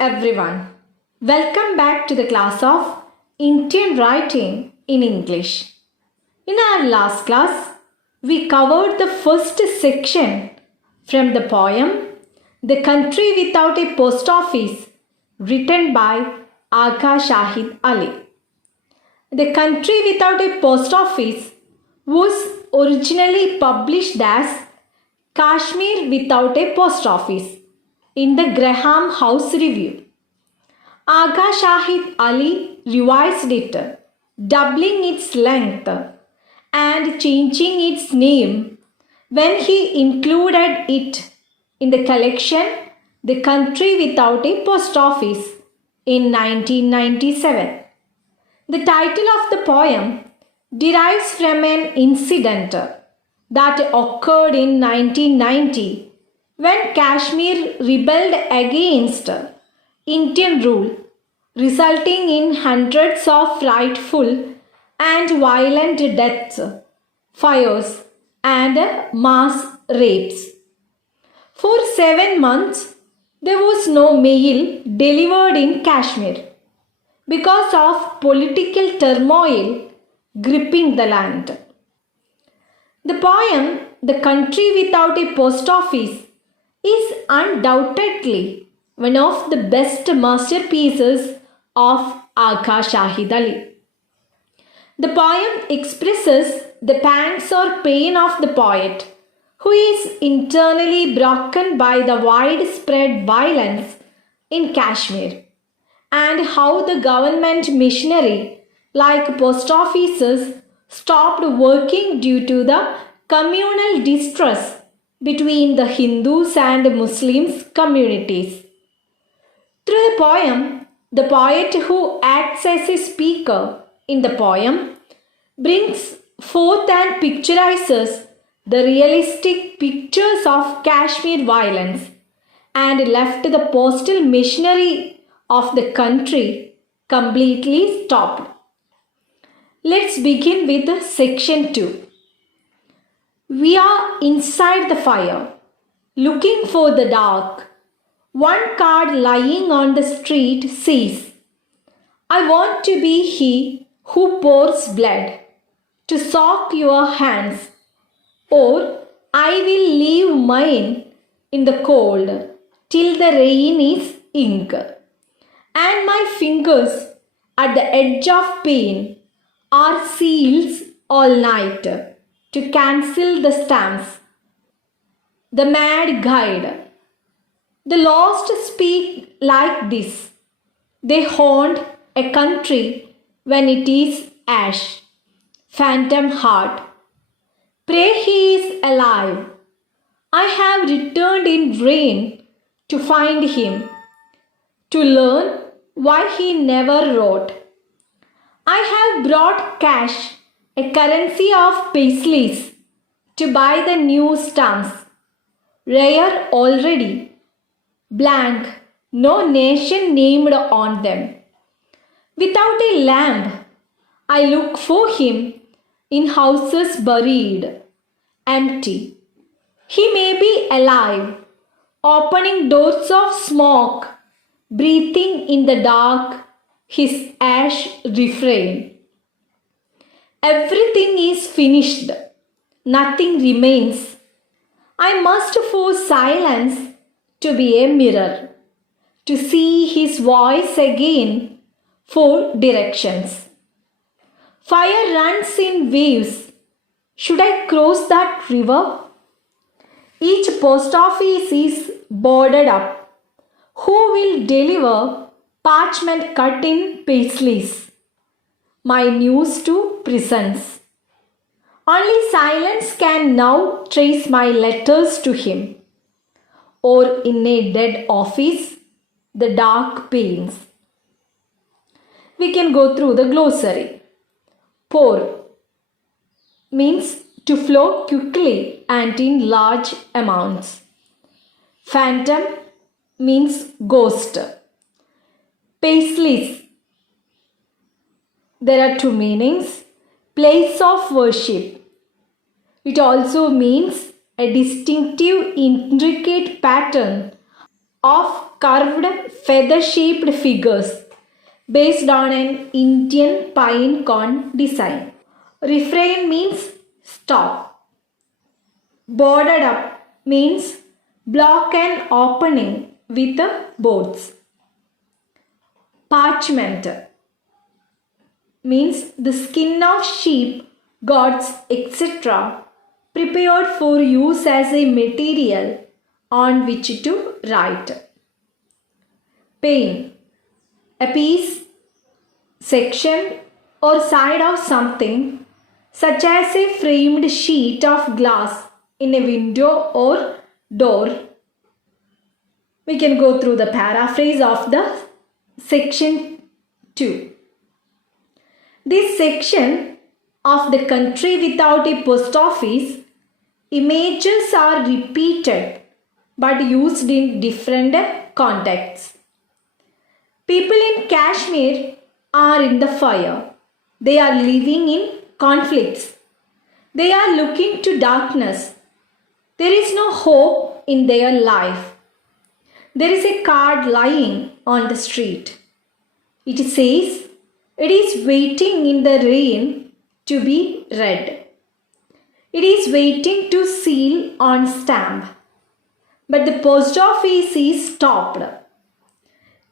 everyone. Welcome back to the class of Indian Writing in English. In our last class, we covered the first section from the poem The Country Without a Post Office, written by Aga Shahid Ali. The Country Without a Post Office was originally published as Kashmir Without a Post Office in the Graham House Review. Aga Shahid Ali revised it, doubling its length and changing its name when he included it in the collection The Country Without a Post Office in 1997. The title of the poem derives from an incident that occurred in 1990 when Kashmir rebelled against Indian rule, resulting in hundreds of frightful and violent deaths, fires, and mass rapes. For 7 months, there was no mail delivered in Kashmir because of political turmoil gripping the land. The poem The Country Without a Post Office is undoubtedly one of the best masterpieces of Aga Shahid Ali. The poem expresses the pangs or pain of the poet, who is internally broken by the widespread violence in Kashmir, and how the government machinery like post offices stopped working due to the communal distress between the Hindus and Muslims communities. Through the poem, the poet, who acts as a speaker in the poem, brings forth and picturizes the realistic pictures of Kashmir violence and left the postal machinery of the country completely stopped. Let's begin with section 2. We are inside the fire, looking for the dark. One card lying on the street says, I want to be he who pours blood to soak your hands, or I will leave mine in the cold till the rain is ink, and my fingers at the edge of pain are seals all night to cancel the stamps. The mad guide. The lost speak like this. They haunt a country when it is ash. Phantom heart. Pray he is alive. I have returned in vain to find him, to learn why he never wrote. I have brought cash, a currency of paisleys, to buy the new stamps. Rare already, blank, no nation named on them. Without a lamp, I look for him in houses buried, empty. He may be alive, opening doors of smoke, breathing in the dark his ash refrain. Everything is finished, nothing remains. I must force silence to be a mirror, to see his voice again for directions. Fire runs in waves. Should I cross that river? Each post office is boarded up. Who will deliver parchment cut in paisleys? My news to prisons. Only silence can now trace my letters to him. Or in a dead office, the dark pains. We can go through the glossary. Pour means to flow quickly and in large amounts. Phantom means ghost. Paisleys. There are two meanings. Place of worship. It also means a distinctive, intricate pattern of carved feather-shaped figures based on an Indian pine cone design. Refrain means stop. Boarded up means block an opening with boards. Parchment means the skin of sheep, goats, etc. prepared for use as a material on which to write. Pane, a piece, section or side of something such as a framed sheet of glass in a window or door. We can go through the paraphrase of the section 2. This section of the country without a post office, images are repeated but used in different contexts. People in Kashmir are in the fire. They are living in conflicts. They are looking to darkness. There is no hope in their life. There is a card lying on the street. It says it is waiting in the rain to be read. It is waiting to seal on stamp. But the post office is stopped.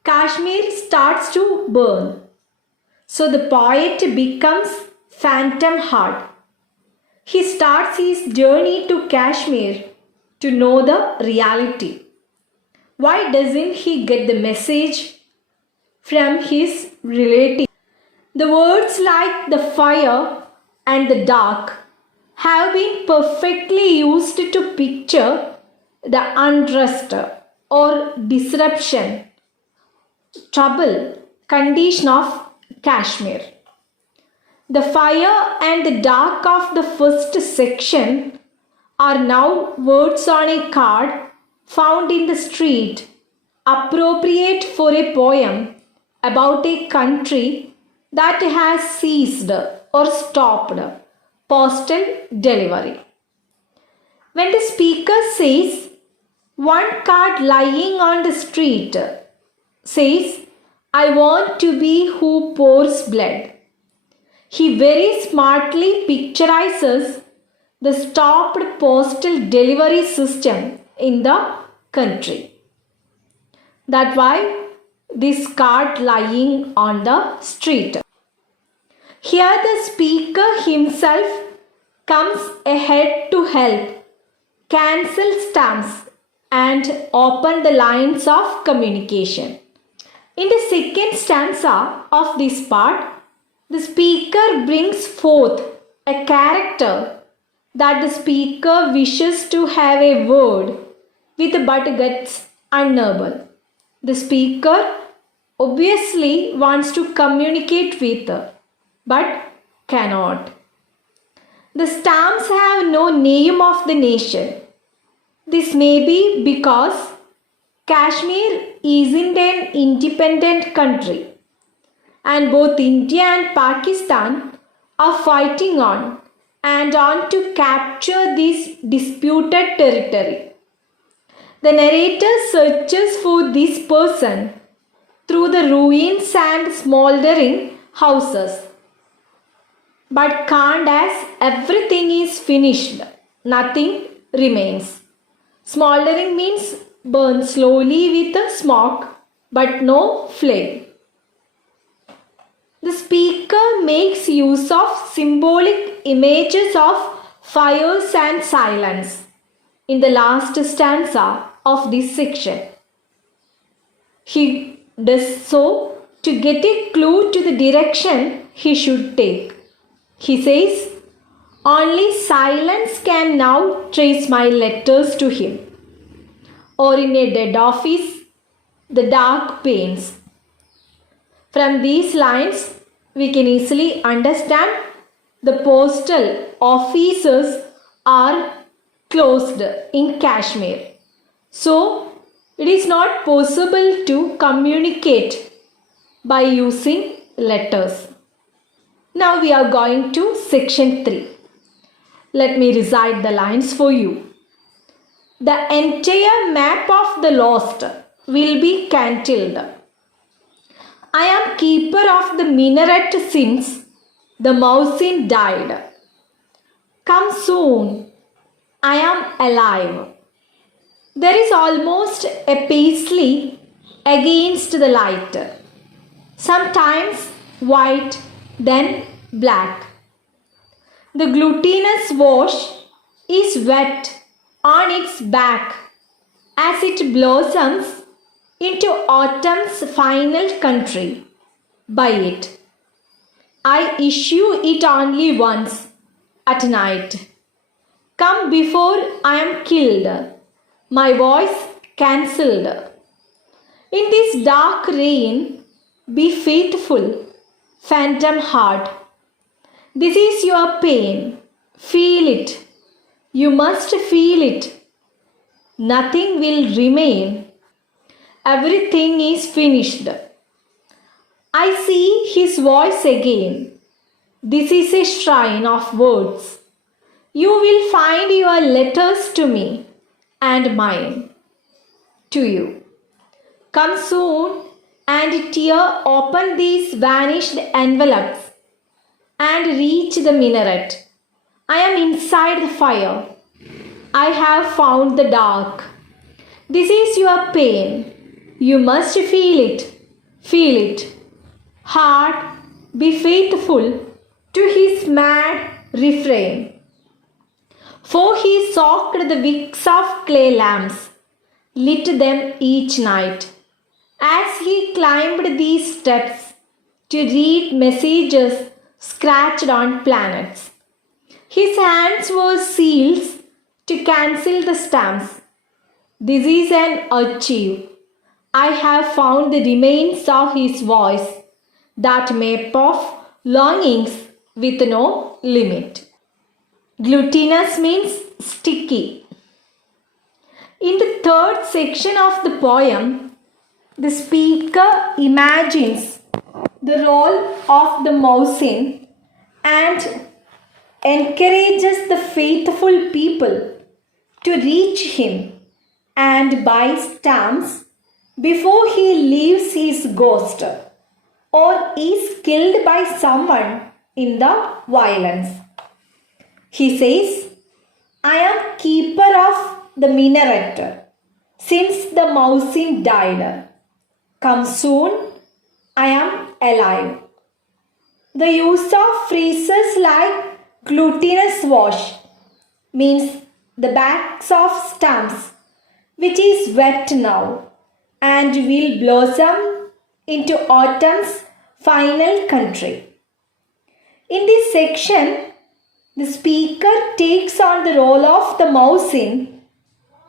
Kashmir starts to burn. So the poet becomes phantom heart. He starts his journey to Kashmir to know the reality. Why doesn't he get the message from his relative? The words like the fire and the dark have been perfectly used to picture the unrest or disruption, trouble, condition of Kashmir. The fire and the dark of the first section are now words on a card found in the street, appropriate for a poem about a country that has ceased or stopped postal delivery. When the speaker says, one card lying on the street says, I want to be who pours blood. He very smartly picturizes the stopped postal delivery system in the country. That's why this card lying on the street. Here the speaker himself comes ahead to help cancel stamps and open the lines of communication. In the second stanza of this part, the speaker brings forth a character that the speaker wishes to have a word with but gets unable. The speaker obviously wants to communicate with but cannot. The stamps have no name of the nation. This may be because Kashmir isn't an independent country and both India and Pakistan are fighting on and on to capture this disputed territory. The narrator searches for this person through the ruins and smoldering houses, but can't as everything is finished, nothing remains. Smoldering means burn slowly with smoke, but no flame. The speaker makes use of symbolic images of fires and silence in the last stanza of this section. He does so to get a clue to the direction he should take. He says, only silence can now trace my letters to him. Or in a dead office, the dark panes. From these lines, we can easily understand the postal offices are closed in Kashmir. So, it is not possible to communicate by using letters. Now we are going to section 3. Let me recite the lines for you. The entire map of the lost will be cancelled. I am keeper of the minaret since the Muezzin died. Come soon, I am alive. There is almost a paisley against the light, sometimes white, then black. The glutinous wash is wet on its back as it blossoms into autumn's final country. By it, I issue it only once at night. Come before I am killed, my voice cancelled. In this dark rain, be faithful, phantom heart. This is your pain. Feel it. You must feel it. Nothing will remain. Everything is finished. I see his voice again. This is a shrine of words. You will find your letters to me and mine to you. Come soon and tear open these vanished envelopes and reach the minaret. I am inside the fire. I have found the dark. This is your pain. You must feel it. Feel it. Heart, be faithful to his mad refrain. For he soaked the wicks of clay lamps, lit them each night, as he climbed these steps to read messages scratched on planets. His hands were seals to cancel the stamps. This is an archive. I have found the remains of his voice, that map of longings with no limit. Glutinous means sticky. In the third section of the poem, the speaker imagines the role of the Muezzin and encourages the faithful people to reach him and buy stamps before he leaves his ghost or is killed by someone in the violence. He says, I am keeper of the minaret since the Muezzin died. Come soon, I am alive. The use of phrases like glutinous wash means the backs of stamps, which is wet now and will blossom into autumn's final country. In this section, the speaker takes on the role of the Muezzin,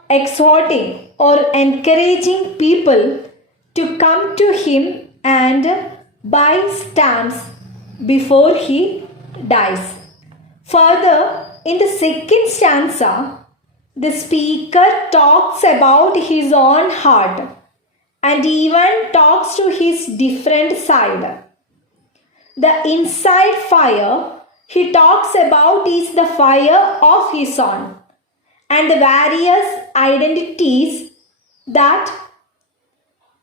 exhorting or encouraging people to come to him and buy stamps before he dies. Further, in the second stanza, the speaker talks about his own heart and even talks to his different side. The inside fire he talks about is the fire of his own and the various identities that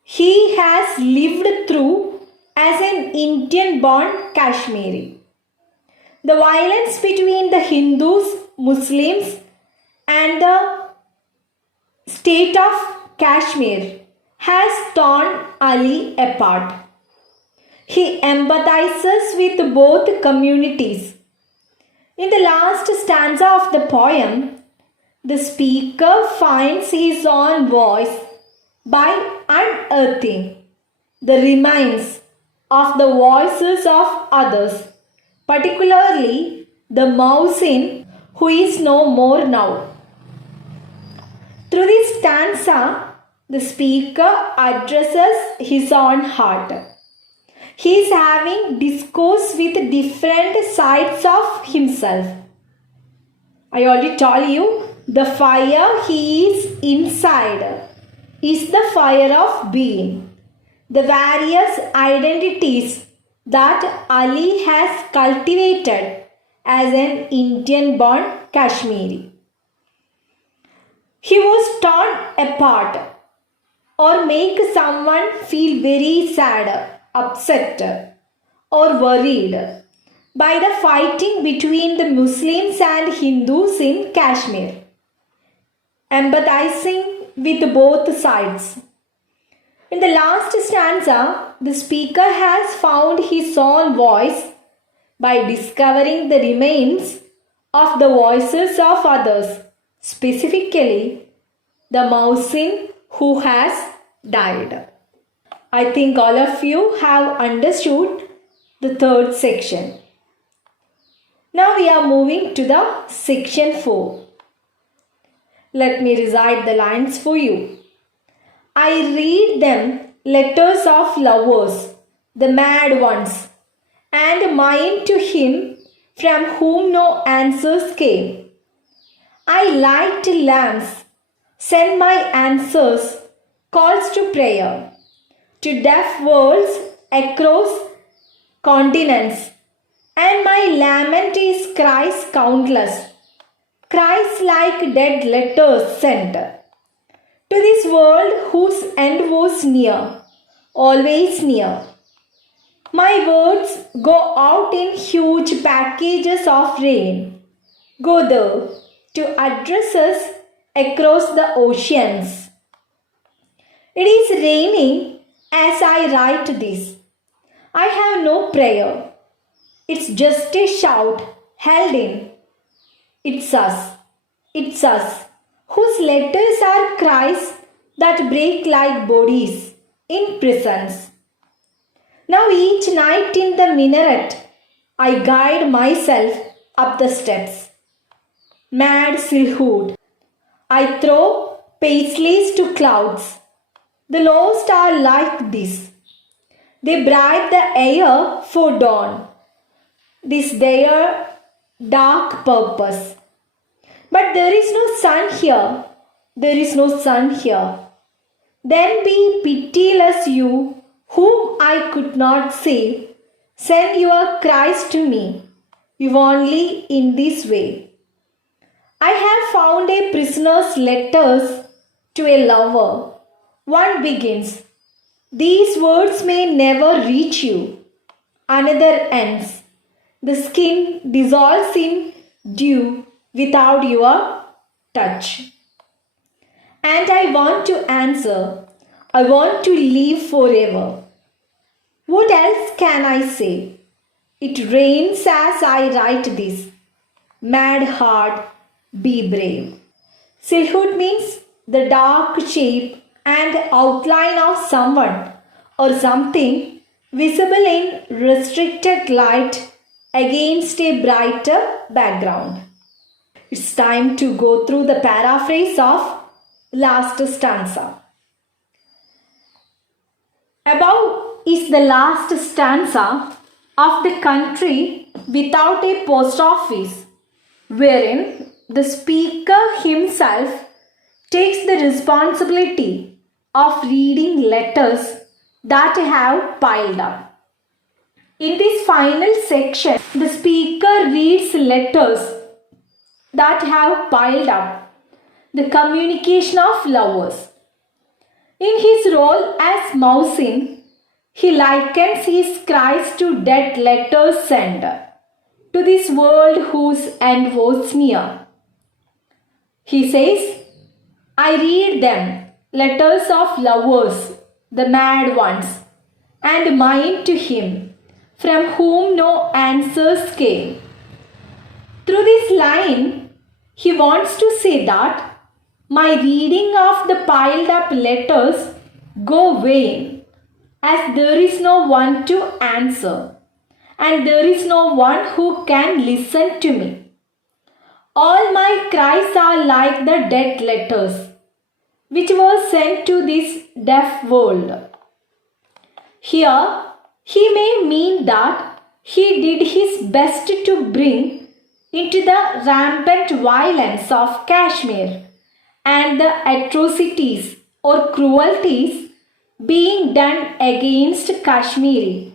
he has lived through as an Indian-born Kashmiri. The violence between the Hindus, Muslims and the state of Kashmir has torn Ali apart. He empathizes with both communities. In the last stanza of the poem, the speaker finds his own voice by unearthing the remains of the voices of others, particularly the Muezzin who is no more now. Through this stanza, the speaker addresses his own heart. He is having discourse with different sides of himself. I already told you, the fire he is inside is the fire of being. The various identities that Ali has cultivated as an Indian-born Kashmiri. He was torn apart. or make someone feel very sad, upset, or worried by the fighting between the Muslims and Hindus in Kashmir, empathizing with both sides. In the last stanza, the speaker has found his own voice by discovering the remains of the voices of others, specifically the Muhsin who has died. I think all of you have understood the third section. Now we are moving to the section 4. Let me recite the lines for you. I read them letters of lovers, the mad ones, and mine to him from whom no answers came. I light lamps, send my answers, calls to prayer, to deaf worlds across continents, and my lament is cries countless, cries like dead letters sent to this world whose end was near, always near. My words go out in huge packages of rain, go there to address us across the oceans. It is raining as I write this. I have no prayer. It's just a shout held in. It's us, whose letters are cries that break like bodies in prisons. Now each night in the minaret, I guide myself up the steps. Mad silhouette, I throw paisleys to clouds. The lost are like this. They bribe the air for dawn. This their dark purpose. But there is no sun here. There is no sun here. Then be pitiless, you whom I could not save. Send your cries to me, if only in this way. I have found a prisoner's letters to a lover. One begins, these words may never reach you. Another ends, the skin dissolves in dew without your touch. And I want to answer, I want to live forever. What else can I say? It rains as I write this. Mad heart, be brave. Silhouette means the dark shape and outline of someone or something visible in restricted light against a brighter background. It's time to go through the paraphrase of last stanza. Above is the last stanza of the country without a post office, wherein the speaker himself takes the responsibility of reading letters that have piled up. In this final section, the speaker reads letters that have piled up, the communication of lovers. In his role as Muhsin, he likens his cries to dead letters sent to this world whose end was near. He says, I read them, letters of lovers, the mad ones, and mine to him, from whom no answers came. Through this line, he wants to say that my reading of the piled up letters go vain, as there is no one to answer, and there is no one who can listen to me. All my cries are like the dead letters, which were sent to this deaf world. Here, he may mean that he did his best to bring into the rampant violence of Kashmir and the atrocities or cruelties being done against Kashmiri.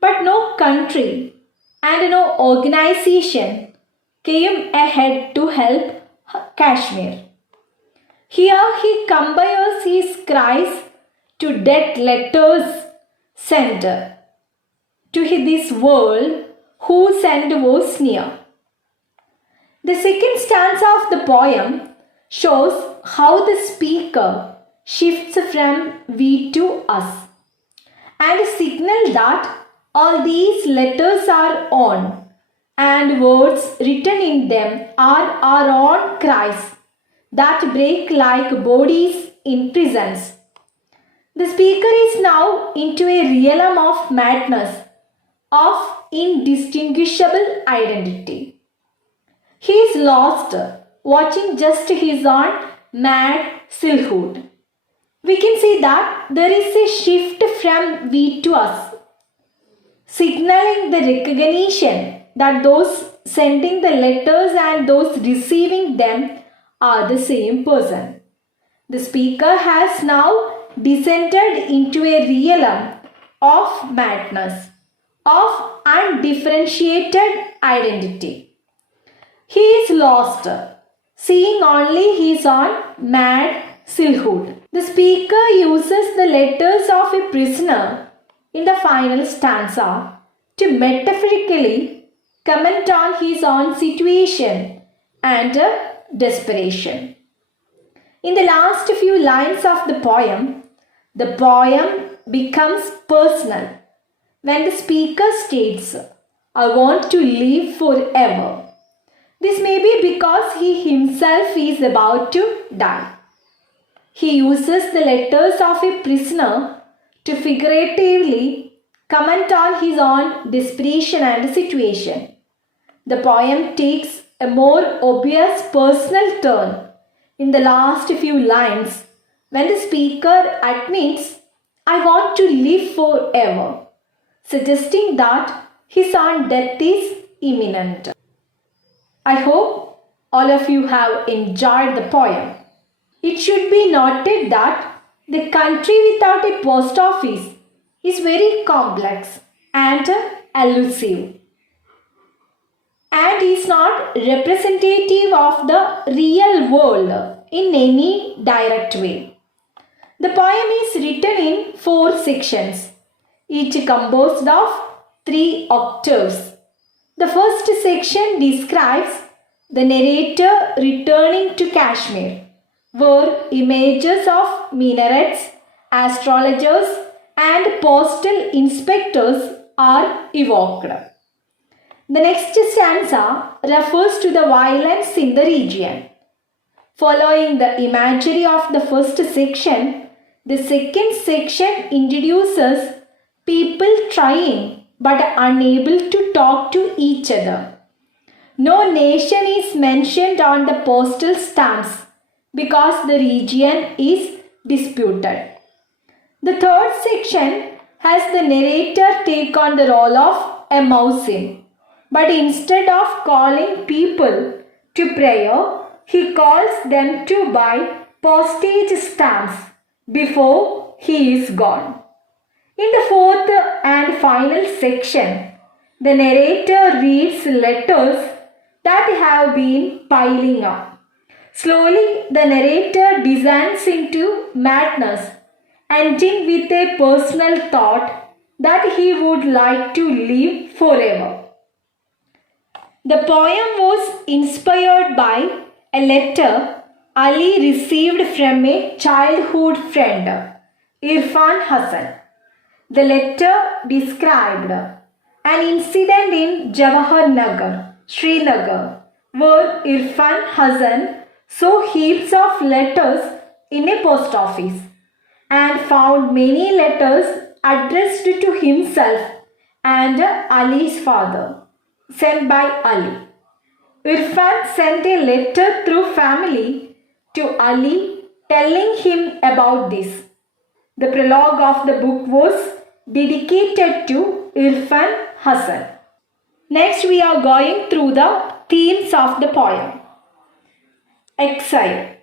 But no country and no organization came ahead to help Kashmir. Here he compares his cries to death letters sent to this world whose end was near. The second stanza of the poem shows how the speaker shifts from we to us and signals that all these letters are on and words written in them are our own cries that break like bodies in prisons. The speaker is now into a realm of madness, of indistinguishable identity. He is lost, watching just his own mad selfhood. We can see that there is a shift from we to us, signaling the recognition that those sending the letters and those receiving them are the same person. The speaker has now descended into a realm of madness, of undifferentiated identity. He is lost, seeing only his own mad selfhood. The speaker uses the letters of a prisoner in the final stanza to metaphorically comment on his own situation and desperation. In the last few lines of the poem becomes personal when the speaker states, I want to live forever. This may be because he himself is about to die. He uses the letters of a prisoner to figuratively comment on his own desperation and situation. The poem takes a more obvious personal turn in the last few lines when the speaker admits, I want to live forever, suggesting that his own death is imminent. I hope all of you have enjoyed the poem. It should be noted that the country without a post office is very complex and elusive and is not representative of the real world in any direct way. The poem is written in 4 sections, each composed of 3 octaves. The first section describes the narrator returning to Kashmir, where images of minarets, astrologers, and postal inspectors are evoked. The next stanza refers to the violence in the region. Following the imagery of the first section, the second section introduces people trying but unable to talk to each other. No nation is mentioned on the postal stamps because the region is disputed. The third section has the narrator take on the role of a Muslim, but instead of calling people to prayer, he calls them to buy postage stamps before he is gone. In the fourth and final section, the narrator reads letters that have been piling up. Slowly, the narrator descends into madness, ending with a personal thought that he would like to live forever. The poem was inspired by a letter Ali received from a childhood friend, Irfan Hassan. The letter described an incident in Jawaharnagar, Srinagar, where Irfan Hassan saw heaps of letters in a post office and found many letters addressed to himself and Ali's father, sent by Ali. Irfan sent a letter through family to Ali telling him about this. The prologue of the book was dedicated to Irfan Hassan. Next, we are going through the themes of the poem. Exile.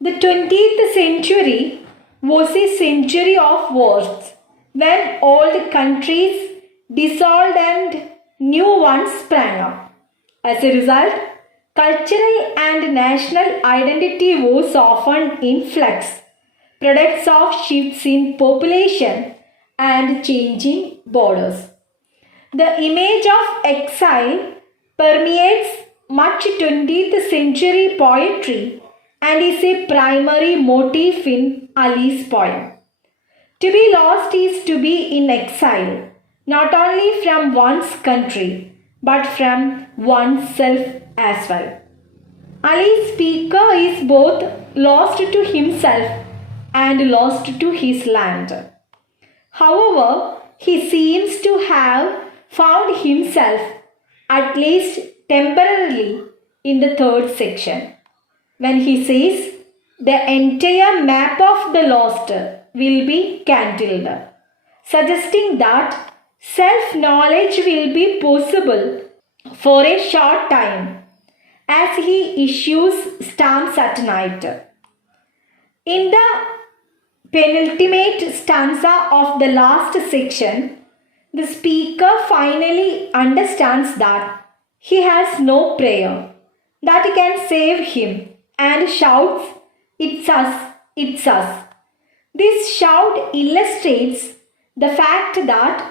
The 20th century was a century of wars when old countries dissolved and new ones sprang up. As a result, Cultural and national identity was often in flux, products of shifts in population and changing borders. The image of exile permeates much 20th century poetry and is a primary motif in Ali's poem. To be lost is to be in exile, not only from one's country, but from oneself as well. Ali's speaker is both lost to himself and lost to his land. However, he seems to have found himself, at least temporarily, in the third section, when he says, the entire map of the lost will be cancelled, suggesting that self-knowledge will be possible for a short time as he issues stamps at night. In the penultimate stanza of the last section, the speaker finally understands that he has no prayer that can save him and shouts, "It's us, it's us." This shout illustrates the fact that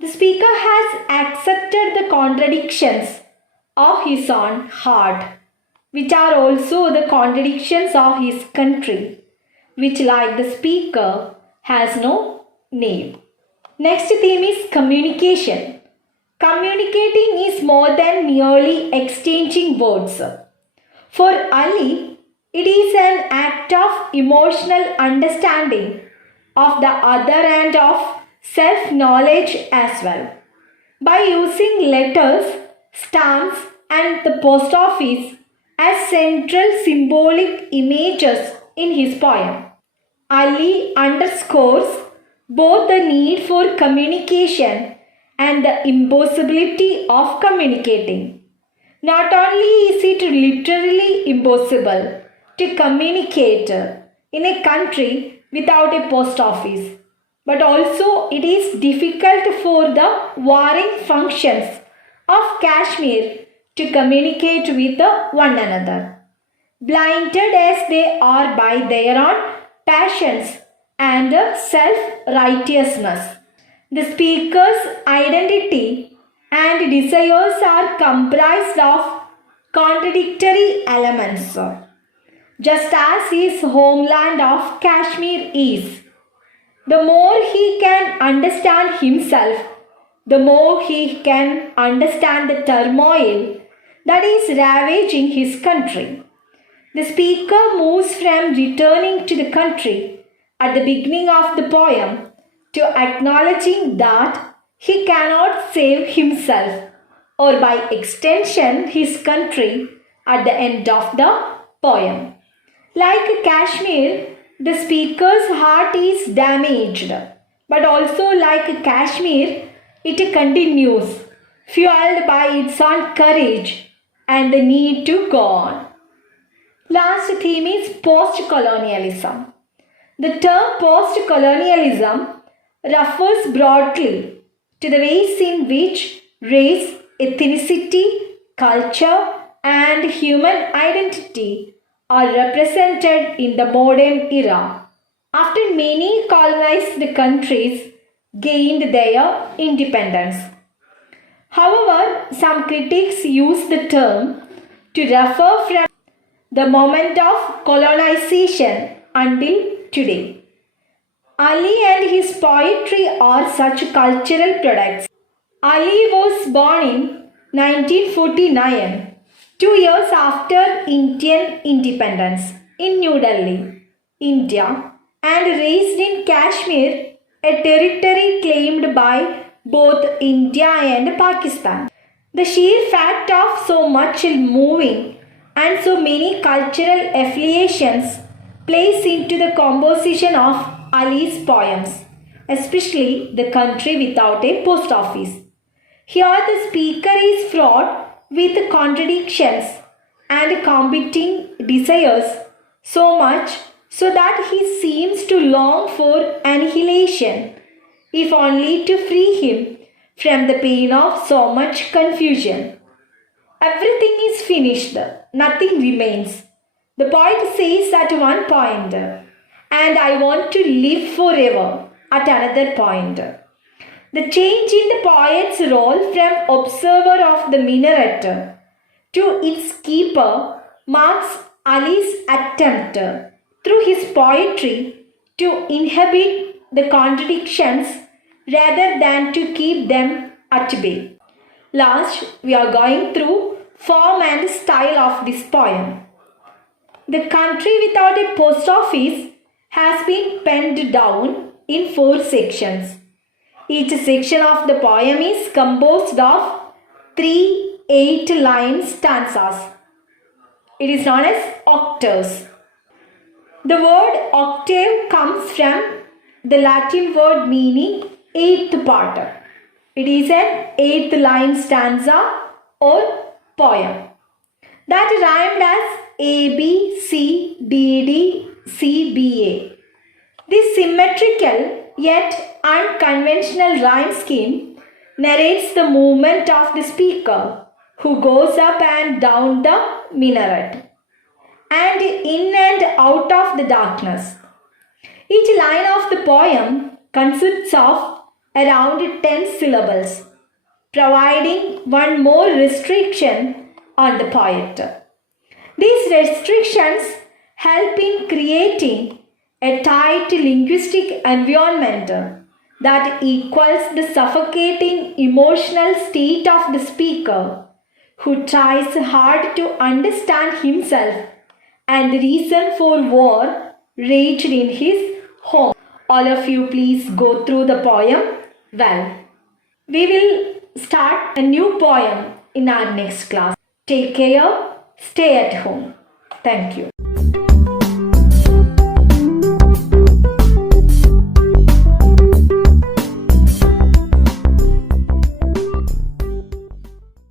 the speaker has accepted the contradictions of his own heart, which are also the contradictions of his country, which, like the speaker, has no name. Next theme is communication. Communicating is more than merely exchanging words. For Ali, it is an act of emotional understanding of the other and of self-knowledge as well. By using letters, stamps, and the post office as central symbolic images in his poem, Ali underscores both the need for communication and the impossibility of communicating. Not only is it literally impossible to communicate in a country without a post office, but also it is difficult for the warring functions of Kashmir to communicate with one another, blinded as they are by their own passions and self-righteousness. The speaker's identity and desires are comprised of contradictory elements, just as his homeland of Kashmir is. The more he can understand himself, the more he can understand the turmoil that is ravaging his country. The speaker moves from returning to the country at the beginning of the poem to acknowledging that he cannot save himself or by extension his country at the end of the poem. Like Kashmir, the speaker's heart is damaged, but also like Kashmir, it continues, fueled by its own courage and the need to go on. Last theme is post-colonialism. The term post-colonialism refers broadly to the ways in which race, ethnicity, culture, and human identity are represented in the modern era after many colonized countries gained their independence. However, some critics use the term to refer from the moment of colonization until today. Ali and his poetry are such cultural products. Ali was born in 1949, 2 years after Indian independence, in New Delhi, India, and raised in Kashmir, a territory claimed by both India and Pakistan. The sheer fact of so much moving and so many cultural affiliations plays into the composition of Ali's poems, especially The Country Without a Post Office. Here the speaker is fraught with contradictions and competing desires so much so that he seems to long for annihilation, if only to free him from the pain of so much confusion. Everything is finished, nothing remains. The poet says at one point, and I want to live forever at another point. The change in the poet's role from observer of the minaret to its keeper marks Ali's attempt through his poetry to inhabit the contradictions rather than to keep them at bay. Last, we are going through form and style of this poem. The country without a post office has been penned down in 4 sections. Each section of the poem is composed of 3 8-line stanzas. It is known as octaves. The word octave comes from the Latin word meaning eighth part. It is an 8th-line stanza or poem that rhymed as A, B, C, D, D, C, B, A. This symmetrical yet unconventional rhyme scheme narrates the movement of the speaker who goes up and down the minaret and in and out of the darkness. Each line of the poem consists of around 10 syllables, providing one more restriction on the poet. These restrictions help in creating a tight linguistic environment that equals the suffocating emotional state of the speaker who tries hard to understand himself and the reason for war raged in his home. All of you please go through the poem well. We will start a new poem in our next class. Take care. Stay at home. Thank you.